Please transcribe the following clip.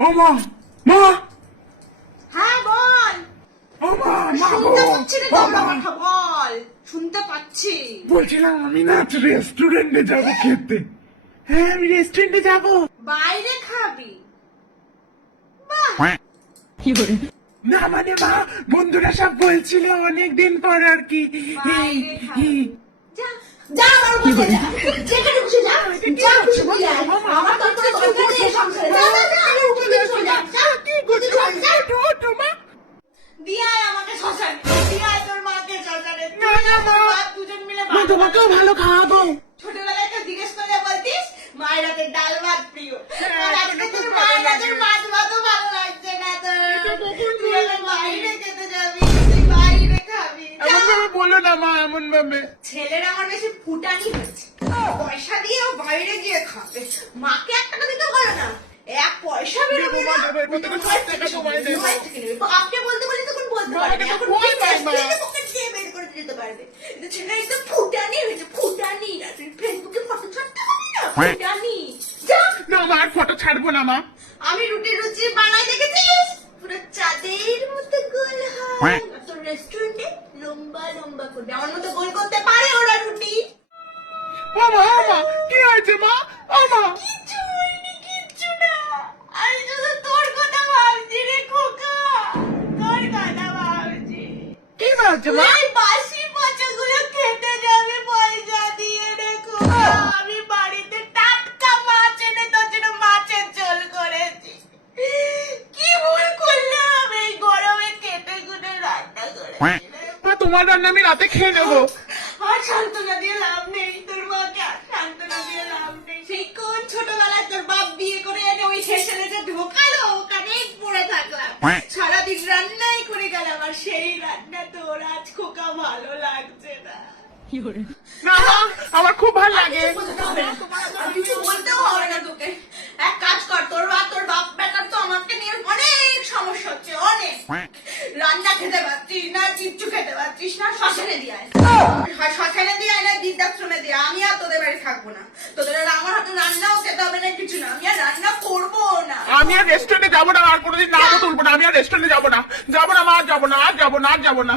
ও মা, মা, হ্যাঁ বল। ও মা, মা গো, শুনতে পাচ্ছি না ও তোর মা। কথা, বল। শুনতে পাচ্ছি। বলছিলাম আমি না আজ রেস্টুরেন্টে যাবো খেতে। হ্যাঁ আমি রেস্টুরেন্টে যাবো। বাইরে খাবি? বাহ, না মানে মা, বন্ধুরা সব বলছিল অনেকদিন পর আর কি। বাইরে খাবি। যা, যা আমার উপরে যা। যেখানে খুশি যা। যা খুশি বলে আয়। আমার তো কোনো দরকার নেই এই সংসারে। যা, যা, যা, আমার উপরে চলে যা। যা, যা। দিয়ে আয় আমাকে শ্মশানে। দিয়ে আয় তোর মাকে শ্মশানে। না, না, মা। তোর বাপ দুজন মিলে মা তোমাকেও ভালো খাওয়াবো। ছোটবেলায় তো জিজ্ঞেস করলে বলতিস মায়ের হাতের ডাল ভাত প্রিয়। হ্যাঁ, আর আজকে এটা তো তোর খুব মায়ের ভালো হাতের লাগে। মাছ ভাতও ভালো লাগছে না তোর। এটা কখন তুই বললি? এখন বাইরে খেতে যাবি, তুই বাইরে খাবি। যা। এমন ভাবে বলো না মা, এমন ভাবে। ছেলের আমার বেশি ফুটানি হচ্ছে। পয়সা দিয়ে ও বাইরে গিয়ে খাবে। মাকে 1 টাকা দিতে পারে না। 1 পয়সা বেরোবে দেবো মা, না। দেবো, এর মধ্যে 60 টাকা তোমায় দেবো। আপনি বলতে বলে তখন বলতে মা, পারবে আমাকে এখন তো বলবে cash না। দিয়ে পকেট দিয়ে বের করে দিতে পারবে। কিন্তু ছেলে একদম ফুটানি হয়েছে, ফুটানি। আর তুই ফেসবুকে ফটো ছাড়তে পারবি না, ফুটানি। যা। না মা, আর ফটো ছাড়বো না মা। আমি রুটি রুচি বানাই দেখেছিস, পুরো চাঁদের মতো গোল হয়। আর তোর রেস্টুরেন্টে লম্বা লম্বা করবে, আমার মতো গোল করতে পারে ওরা রুটি? ও মা, ও মা, কি হয়েছে মা? ও মা, কিচ্ছু হয়নি, কিচ্ছু না। আমি শুধু তোর কথা ভাবছি রে খোকা, তোর কথা ভাবছি। কি হয়েছে মা? এই বাসি পচাগুলো খেতে যাবে পয়সা দিয়ে রে খোকা। আমি বাড়িতে টাটকা মাছ এনে তোর জন্য মাছের ঝোল করেছি। কি ভুল করলাম, এই গরমে কেটে কুটে রান্না করেছি রে। মা তোমার রান্না আমি রাতে খেয়ে নেবো। আর সান্ত্বনা দিয়ে লাভ নেই, তোর মাকে আর সান্ত্বনা দিয়ে লাভ নেই। সেই কোন ছোটবেলায় তোর বাপ বিয়ে করে এনে ওই শেষে যে ঢোকালো, ওখানেই পড়ে থাকলাম। সারাদিন রান্নাই করে গেলাম, আর সেই রান্না তোর আজ খোকা ভালো লাগছে না। না মা, আমার খুব ভালো লাগে। আর কিছু বলতেও হবে না তোকে। এক কাজ কর, তোর বাপ বেটার তো আমাকে নিয়ে অনেক সমস্যা হচ্ছে, অনেক। রান্না খেতে পারছিস না, কিচ্ছু খেতে পারছিস না, শ্মশানে দিয়ে আয়। শ্মশানে দিয়ে আয় না বৃদ্ধাশ্রমে দিয়ে। আমি আর তোদের বাড়ি থাকবো না। তোদের আর আমার হাতে রান্নাও খেতে হবে না, কিছু না। আমি আর রান্না করবো না। আমি আর রেস্টুরেন্টে যাবো না, আর কোনোদিন নামও তুলবো না। আমি আর রেস্টুরেন্টে যাবো না, যাবো না মা, যাবো না, আর যাবো না, আর যাবো না।